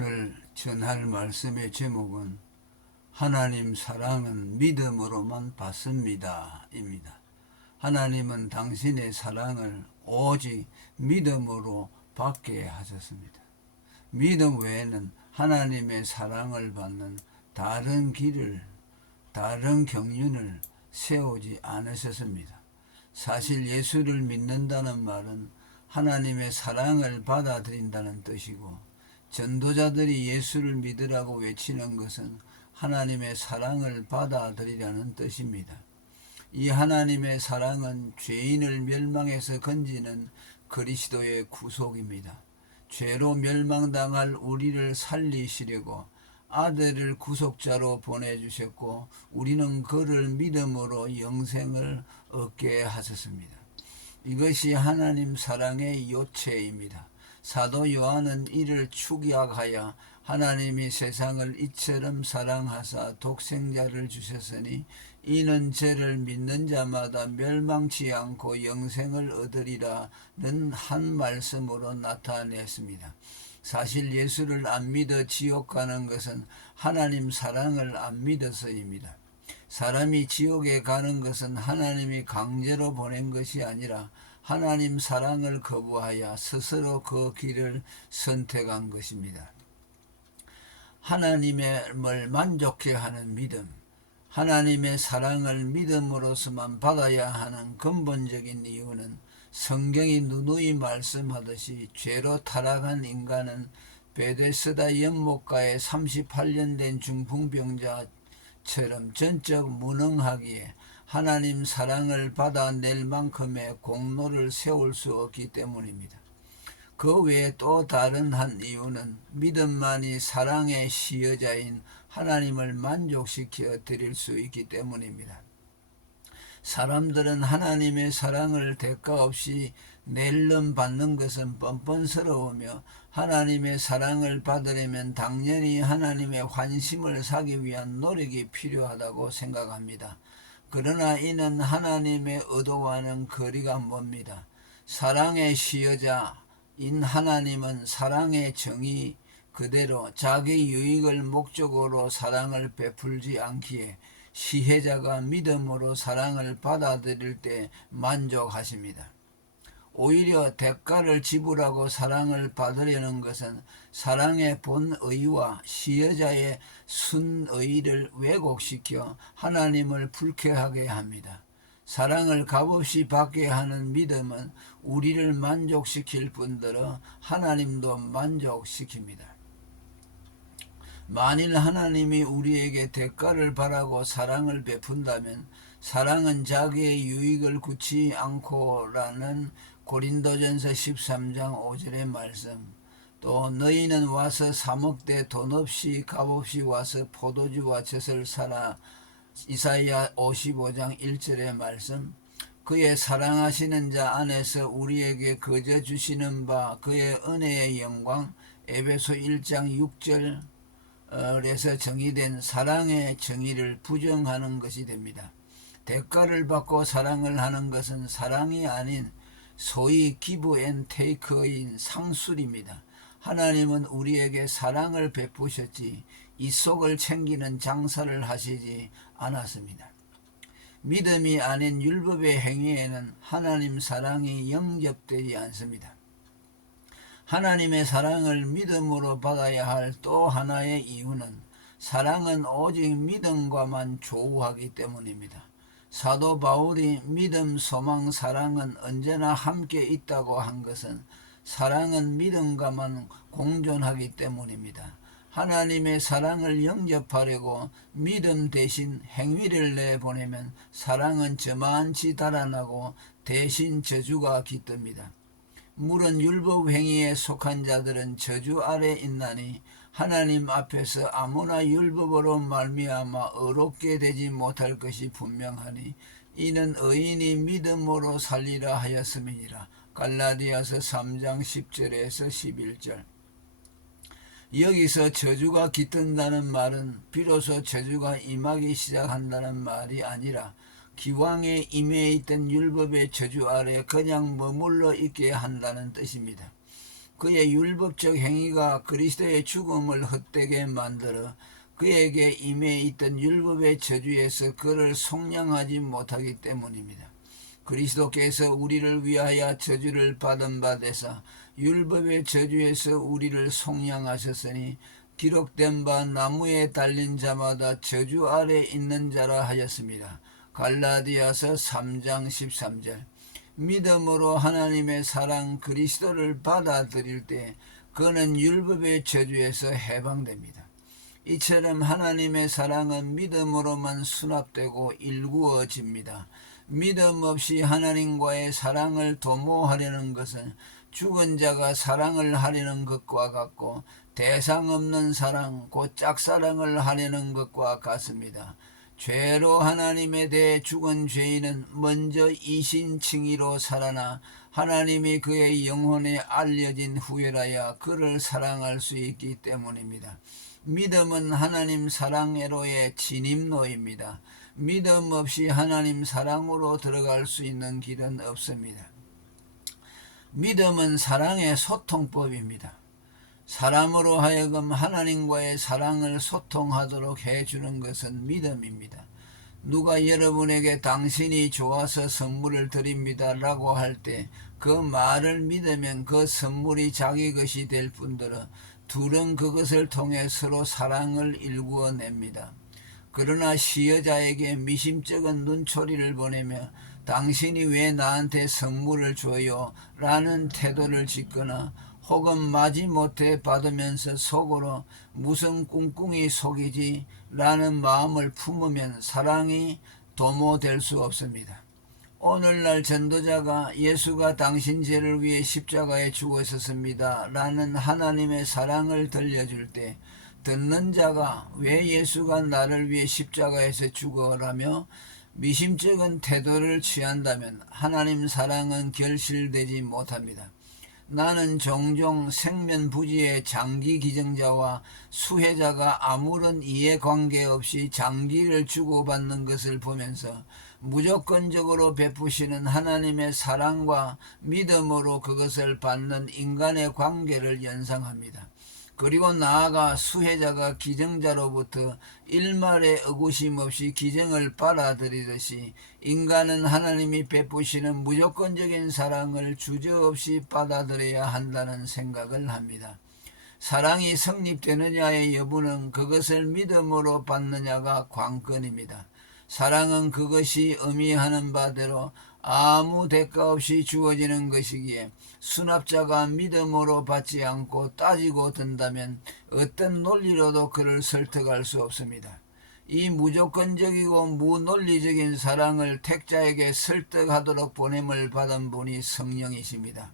오늘 전할 말씀의 제목은 하나님 사랑은 믿음으로만 받습니다 입니다. 하나님은 당신의 사랑을 오직 믿음으로 받게 하셨습니다. 믿음 외에는 하나님의 사랑을 받는 다른 길을, 다른 경륜을 세우지 않으셨습니다. 사실 예수를 믿는다는 말은 하나님의 사랑을 받아들인다는 뜻이고, 전도자들이 예수를 믿으라고 외치는 것은 하나님의 사랑을 받아들이라는 뜻입니다. 이 하나님의 사랑은 죄인을 멸망에서 건지는 그리스도의 구속입니다. 죄로 멸망당할 우리를 살리시려고 아들을 구속자로 보내주셨고, 우리는 그를 믿음으로 영생을 얻게 하셨습니다. 이것이 하나님 사랑의 요체입니다. 사도 요한은 이를 축약하여 하나님이 세상을 이처럼 사랑하사 독생자를 주셨으니 이는 저를 믿는 자마다 멸망치 않고 영생을 얻으리라는 한 말씀으로 나타냈습니다. 사실 예수를 안 믿어 지옥 가는 것은 하나님 사랑을 안 믿어서입니다. 사람이 지옥에 가는 것은 하나님이 강제로 보낸 것이 아니라 하나님 사랑을 거부하여 스스로 그 길을 선택한 것입니다. 하나님을 만족해 하는 믿음, 하나님의 사랑을 믿음으로서만 받아야 하는 근본적인 이유는 성경이 누누이 말씀하듯이 죄로 타락한 인간은 베데스다 연못가에 38년 된 중풍병자처럼 전적 무능하기에 하나님 사랑을 받아낼 만큼의 공로를 세울 수 없기 때문입니다. 그 외에 또 다른 한 이유는 믿음만이 사랑의 시여자인 하나님을 만족시켜 드릴 수 있기 때문입니다. 사람들은 하나님의 사랑을 대가 없이 낼름 받는 것은 뻔뻔스러우며, 하나님의 사랑을 받으려면 당연히 하나님의 환심을 사기 위한 노력이 필요하다고 생각합니다. 그러나 이는 하나님의 의도와는 거리가 멉니다. 사랑의 시여자인 하나님은 사랑의 정의 그대로 자기 유익을 목적으로 사랑을 베풀지 않기에 시혜자가 믿음으로 사랑을 받아들일 때 만족하십니다. 오히려 대가를 지불하고 사랑을 받으려는 것은 사랑의 본의와 시여자의 순의를 왜곡시켜 하나님을 불쾌하게 합니다. 사랑을 값없이 받게 하는 믿음은 우리를 만족시킬 뿐더러 하나님도 만족시킵니다. 만일 하나님이 우리에게 대가를 바라고 사랑을 베푼다면 사랑은 자기의 유익을 굳지 않고라는 고린도전서 13장 5절의 말씀, 또 너희는 와서 사 먹되 돈 없이 값없이 와서 포도주와 젖을 사라, 이사야 55장 1절의 말씀, 그의 사랑하시는 자 안에서 우리에게 거저 주시는 바 그의 은혜의 영광, 에베소 1장 6절에서 정의된 사랑의 정의를 부정하는 것이 됩니다. 대가를 받고 사랑을 하는 것은 사랑이 아닌 소위 give and take인 상술입니다. 하나님은 우리에게 사랑을 베푸셨지 이 속을 챙기는 장사를 하시지 않았습니다. 믿음이 아닌 율법의 행위에는 하나님 사랑이 영접되지 않습니다. 하나님의 사랑을 믿음으로 받아야 할 또 하나의 이유는 사랑은 오직 믿음과만 조우하기 때문입니다. 사도 바울이 믿음, 소망, 사랑은 언제나 함께 있다고 한 것은 사랑은 믿음과만 공존하기 때문입니다. 하나님의 사랑을 영접하려고 믿음 대신 행위를 내보내면 사랑은 저만치 달아나고 대신 저주가 깃듭니다. 물은 율법 행위에 속한 자들은 저주 아래 있나니 하나님 앞에서 아무나 율법으로 말미암아 의롭게 되지 못할 것이 분명하니 이는 의인이 믿음으로 살리라 하였음이니라. 갈라디아서 3장 10절에서 11절. 여기서 저주가 깃든다는 말은 비로소 저주가 임하기 시작한다는 말이 아니라 기왕에 임해 있던 율법의 저주 아래 그냥 머물러 있게 한다는 뜻입니다. 그의 율법적 행위가 그리스도의 죽음을 헛되게 만들어 그에게 임해 있던 율법의 저주에서 그를 속량하지 못하기 때문입니다. 그리스도께서 우리를 위하여 저주를 받은 바 되사 율법의 저주에서 우리를 속량하셨으니 기록된 바 나무에 달린 자마다 저주 아래 있는 자라 하였습니다. 갈라디아서 3장 13절. 믿음으로 하나님의 사랑 그리스도를 받아들일 때 그는 율법의 저주에서 해방됩니다. 이처럼 하나님의 사랑은 믿음으로만 수납되고 일구어집니다. 믿음 없이 하나님과의 사랑을 도모하려는 것은 죽은 자가 사랑을 하려는 것과 같고 대상 없는 사랑, 곧 짝사랑을 하려는 것과 같습니다. 죄로 하나님에 대해 죽은 죄인은 먼저 이신칭의로 살아나 하나님이 그의 영혼에 알려진 후에라야 그를 사랑할 수 있기 때문입니다. 믿음은 하나님 사랑으로의 진입로입니다. 믿음 없이 하나님 사랑으로 들어갈 수 있는 길은 없습니다. 믿음은 사랑의 소통법입니다. 사람으로 하여금 하나님과의 사랑을 소통하도록 해주는 것은 믿음입니다. 누가 여러분에게 당신이 좋아서 선물을 드립니다 라고 할 때 그 말을 믿으면 그 선물이 자기 것이 될 뿐더러 둘은 그것을 통해 서로 사랑을 일구어냅니다. 그러나 시여자에게 미심쩍은 눈초리를 보내며 당신이 왜 나한테 선물을 줘요? 라는 태도를 짓거나 혹은 마지못해 받으면서 속으로 무슨 꿍꿍이 속이지? 라는 마음을 품으면 사랑이 도모될 수 없습니다. 오늘날 전도자가 예수가 당신 죄를 위해 십자가에 죽으셨습니다 라는 하나님의 사랑을 들려줄 때 듣는 자가 왜 예수가 나를 위해 십자가에서 죽어라며 미심쩍은 태도를 취한다면 하나님 사랑은 결실되지 못합니다. 나는 종종 생면부지의 장기 기증자와 수혜자가 아무런 이해관계 없이 장기를 주고받는 것을 보면서 무조건적으로 베푸시는 하나님의 사랑과 믿음으로 그것을 받는 인간의 관계를 연상합니다. 그리고 나아가 수혜자가 기증자로부터 일말의 의구심 없이 기증을 받아들이듯이 인간은 하나님이 베푸시는 무조건적인 사랑을 주저없이 받아들여야 한다는 생각을 합니다. 사랑이 성립되느냐의 여부는 그것을 믿음으로 받느냐가 관건입니다. 사랑은 그것이 의미하는 바대로 아무 대가 없이 주어지는 것이기에 수납자가 믿음으로 받지 않고 따지고 든다면 어떤 논리로도 그를 설득할 수 없습니다. 이 무조건적이고 무논리적인 사랑을 택자에게 설득하도록 보냄을 받은 분이 성령이십니다.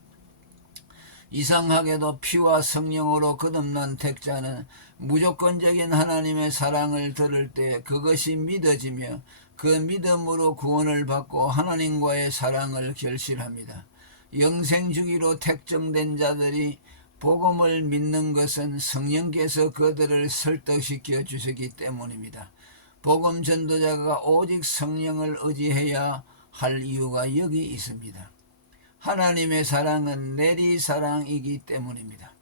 이상하게도 피와 성령으로 거듭난 택자는 무조건적인 하나님의 사랑을 들을 때 그것이 믿어지며 그 믿음으로 구원을 받고 하나님과의 사랑을 결실합니다. 영생주기로 택정된 자들이 복음을 믿는 것은 성령께서 그들을 설득시켜 주시기 때문입니다. 복음 전도자가 오직 성령을 의지해야 할 이유가 여기 있습니다. 하나님의 사랑은 내리사랑이기 때문입니다.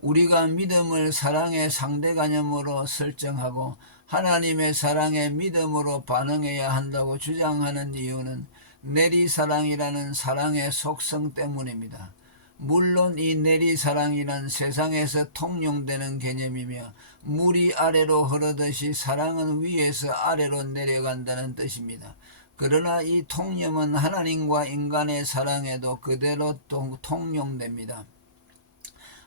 우리가 믿음을 사랑의 상대관념으로 설정하고 하나님의 사랑에 믿음으로 반응해야 한다고 주장하는 이유는 내리사랑이라는 사랑의 속성 때문입니다. 물론 이 내리사랑이란 세상에서 통용되는 개념이며 물이 아래로 흐르듯이 사랑은 위에서 아래로 내려간다는 뜻입니다. 그러나 이 통념은 하나님과 인간의 사랑에도 그대로 통용됩니다.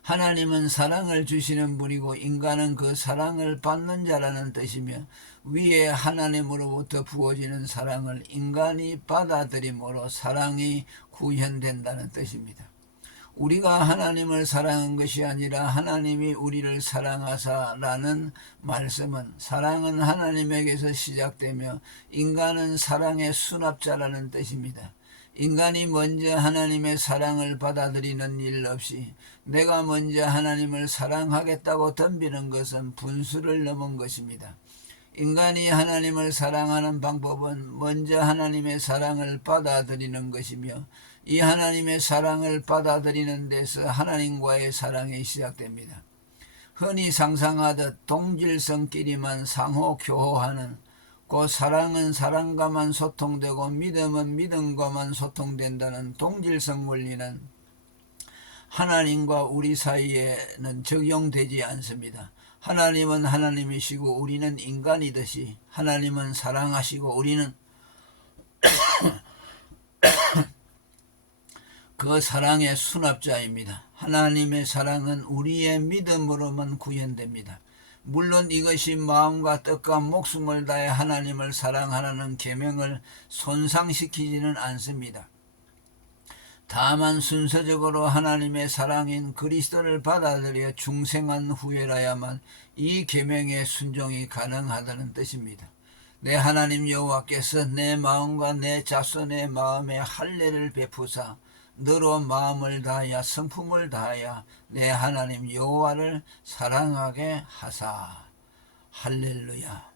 하나님은 사랑을 주시는 분이고 인간은 그 사랑을 받는 자라는 뜻이며 위에 하나님으로부터 부어지는 사랑을 인간이 받아들임으로 사랑이 구현된다는 뜻입니다. 우리가 하나님을 사랑한 것이 아니라 하나님이 우리를 사랑하사라는 말씀은 사랑은 하나님에게서 시작되며 인간은 사랑의 수납자라는 뜻입니다. 인간이 먼저 하나님의 사랑을 받아들이는 일 없이 내가 먼저 하나님을 사랑하겠다고 덤비는 것은 분수를 넘은 것입니다. 인간이 하나님을 사랑하는 방법은 먼저 하나님의 사랑을 받아들이는 것이며 이 하나님의 사랑을 받아들이는 데서 하나님과의 사랑이 시작됩니다. 흔히 상상하듯 동질성끼리만 상호 교호하는, 그 사랑은 사랑과만 소통되고 믿음은 믿음과만 소통된다는 동질성 원리는 하나님과 우리 사이에는 적용되지 않습니다. 하나님은 하나님이시고 우리는 인간이듯이 하나님은 사랑하시고 우리는 그 사랑의 수납자입니다. 하나님의 사랑은 우리의 믿음으로만 구현됩니다. 물론 이것이 마음과 뜻과 목숨을 다해 하나님을 사랑하라는 계명을 손상시키지는 않습니다. 다만 순서적으로 하나님의 사랑인 그리스도를 받아들여 중생한 후에라야만 이 계명의 순종이 가능하다는 뜻입니다. 내 하나님 여호와께서 내 마음과 내 자손의 마음에 할례를 베푸사 너로 마음을 다하여 성품을 다하여 내 하나님 여호와를 사랑하게 하사. 할렐루야.